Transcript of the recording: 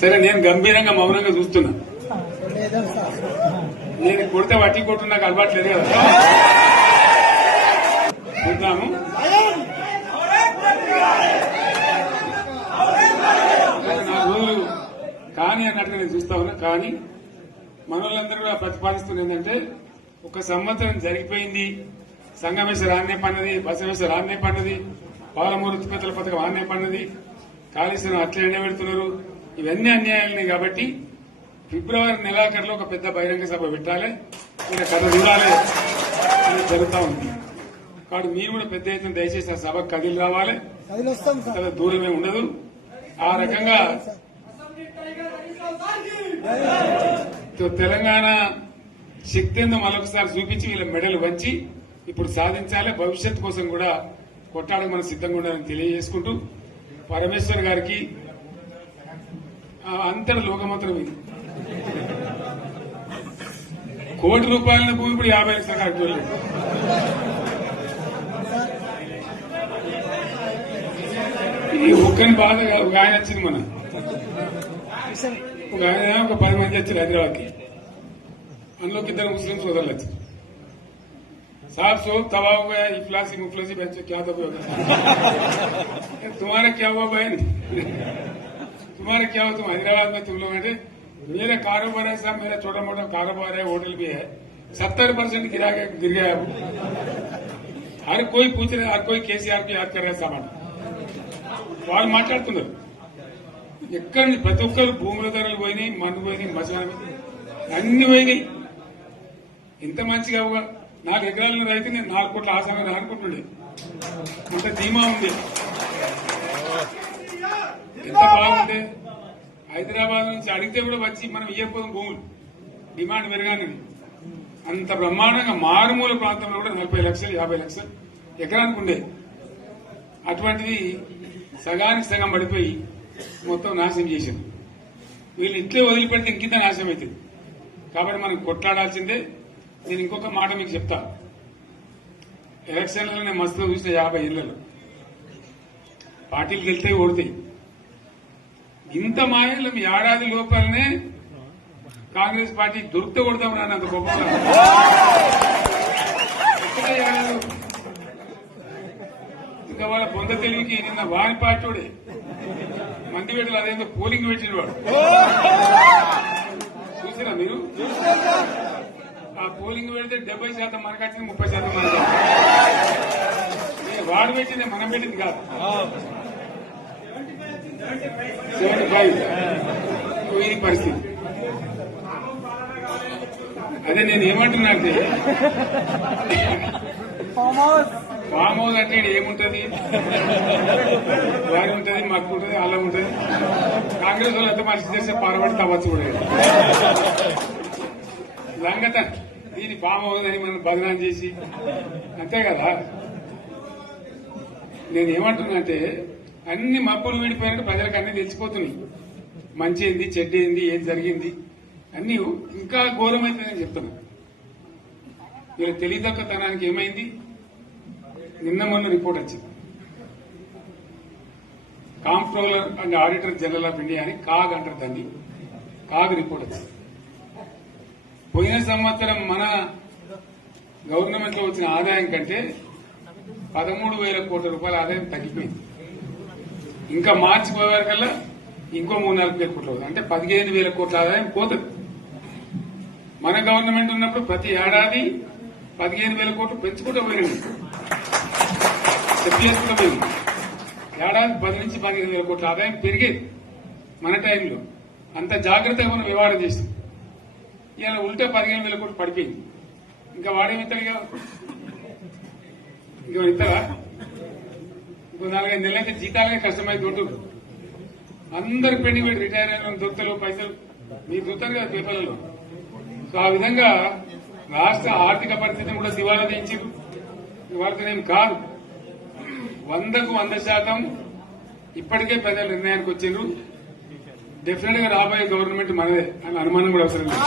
సరే నేను గంభీరంగా మౌనంగా చూస్తున్నా. నేను కొడితే వట్టి కొట్టు నాకు అలవాట్లేదు కదా. చూద్దాము. నా రోజులు కానీ అన్నట్టుగా నేను చూస్తా ఉన్నా. కానీ మనోళ్ళందరూ కూడా ప్రతిపాదిస్తుంది ఏంటంటే, ఒక సంవత్సరం జరిగిపోయింది, సంగమేశ్వర ఆన్నే పన్నది, బసవేశ్వర ఆన్నే పన్నది, పాలమూరు ఉత్పత్తుల పథకం ఆన్నే పన్నది, కాళేశ్వరం అట్లే పెడుతున్నారు. ఇవన్నీ అన్యాయాలని కాబట్టి ఫిబ్రవరి నెలాఖరులో ఒక పెద్ద బహిరంగ సభ పెట్టాలి, ఇంకా కథ చూడాలి అని జరుగుతూ ఉంది. కాబట్టి మీరు కూడా పెద్ద ఎత్తున దయచేసి ఆ సభకు కదిలి రావాలి. కదా దూరమే ఉండదు. ఆ రకంగా తెలంగాణ శక్తి ఏందో మరొకసారి చూపించి వీళ్ళ మెడలు వంచి ఇప్పుడు సాధించాలి. భవిష్యత్ కోసం కూడా కొట్టాడకు మనం సిద్ధంగా ఉండాలని తెలియజేసుకుంటూ, పరమేశ్వర్ గారికి అంతటి లోకమంత్రం ఇది. కోటి రూపాయల భూమి ఇప్పుడు 50 లక్షల కాదు. ఇది ఒక్కని బాధ ఒక ఆయన వచ్చింది, మన ఒక ఆయన ఒక 10 మంది వచ్చారు హైదరాబాద్కి. అందులోకి 2 ముస్లిం సోదరులు వచ్చారు. साहब सो तबाह हो गया, इफलासी मुफलसी बच्चे क्या दबे हो गए. तुम्हारा क्या हुआ बहन, तुम्हारा क्या हुआ, तुम हैदराबाद में तुम लोग हैं. मेरा कारोबार है साहब, मेरा छोटा मोटा कारोबार है, होटल भी है. 70% गिर गया. हर कोई पूछ रहे, हर कोई केसीआर को याद कर रहा है सामान. వాళ్ళు మాట్లాడుతున్నారు. ఎక్కడ ప్రతి ఒక్కరు భూముల ధరలు పోయినాయి, మందు పోయినాయి, మసాలా అన్ని పోయినాయి. ఇంత మంచిగా 4 ఎకరాల రైతు నేను 4 కోట్ల ఆసాగా అనుకుంటుండే. అంత ధీమా ఉంది. ఎంత బాగుంది. హైదరాబాద్ నుంచి అడిగితే కూడా వచ్చి మనం ఇయ్యకపోదాం భూములు, డిమాండ్ పెరగానే. అంత బ్రహ్మాండంగా మారుమూల ప్రాంతంలో కూడా 40 లక్షలు 50 లక్షలు ఎకరానికి ఉండే. అటువంటిది సగానికి సగం పడిపోయి మొత్తం నాశనం చేశారు. వీళ్ళు ఇట్లే వదిలిపెడితే ఇంకింత నాశనం అవుతుంది. కాబట్టి మనం కొట్లాడాల్సిందే. నేను ఇంకొక మాట మీకు చెప్తా. ఎలక్షన్లలో నేను మస్తుగా చూసిన 50 ఏళ్లలో పార్టీలు గెలితే ఓడితాయి. ఇంత మాయలు ఏడాది లోపలనే కాంగ్రెస్ పార్టీ దొరికితే కొడతాం రానంత గొప్పగా. ఇంకా వాళ్ళ పొంద తెలివికి నిన్న వారి పార్టీడే మంది పెట్టలు అదేందో పోలింగ్ పెట్టిన వాడు చూసిరా మీరు. ఆ పోలింగ్ పెడితే 70% మనకు వచ్చింది, 30% మనకు. వాడు పెట్టింది మనం పెట్టింది కాదు. 75 ఇది పరిస్థితి. అదే నేను ఏమంటున్నా అంటే, ఫామ్ హౌస్ అంటే ఏముంటది, వారి ఉంటది, మాకు ఉంటది, అలా ఉంటది. కాంగ్రెస్ వాళ్ళు ఎంత మనిషి చేస్తే పారబడి తవ్వచ్చు కూడా లంగత. దీన్ని ఫామ్ హౌస్ అని మనం బదనాం చేసి అంతే కదా. నేను ఏమంటున్నా అంటే, అన్ని మప్పులు విడిపోయినట్టు ప్రజలకు అన్ని తెలిసిపోతున్నాయి. మంచి ఏంది, చెడ్డ ఏంది, ఏం జరిగింది అన్ని ఇంకా ఘోరమైందని చెప్తున్నా. వీళ్ళ తెలియదక్కతనానికి ఏమైంది, నిన్న మొన్న రిపోర్ట్ వచ్చింది. Comptroller and auditor general of India అని కాగ్ అంటారు దాన్ని. కాగ్ రిపోర్ట్ వచ్చింది. పోయిన సంవత్సరం మన గవర్నమెంట్ లో వచ్చిన ఆదాయం కంటే 13,000 కోట్ల రూపాయల ఆదాయం తగ్గిపోయింది. ఇంకా మార్చి పోయేవరకల్లా ఇంకో 3-4 కోట్ల అవుతుంది. అంటే 15,000 కోట్ల ఆదాయం పోతుంది. మన గవర్నమెంట్ ఉన్నప్పుడు ప్రతి ఏడాది 15,000 కోట్లు పెంచుకుంటూ పోయింది, చెప్పేసుకుంటూ పోయింది. ఏడాది 10 నుంచి 15,000 కోట్ల ఆదాయం పెరిగేది మన టైంలో. అంత జాగ్రత్తగా మనం వ్యవహారం చేస్తాం. ఇలా ఉల్టా 15,000 కోట్లు పడిపోయింది. ఇంకా వాడేమిస్తాడుగా, ఇంకా ఇస్తారా? ఇంకో 4-5 నెలలైతే జీతాలే కష్టమైంది. ఉంటుంది అందరికి పెండింగ్ పెట్టి రిటైర్ అయిన దొరుకుతలు పైసలు మీరు చూస్తారు కదా పేపర్లలో. సో ఆ విధంగా రాష్ట్ర ఆర్థిక పరిస్థితిని కూడా దివాలా తీయించారు. వాళ్ళతోనేం కాదు, 100కు 100% ఇప్పటికే ప్రజల నిర్ణయానికి వచ్చారు. డెఫినెట్ గా రాబోయే గవర్నమెంట్ మనదే అని అనుమానం కూడా అవసరం లేదు.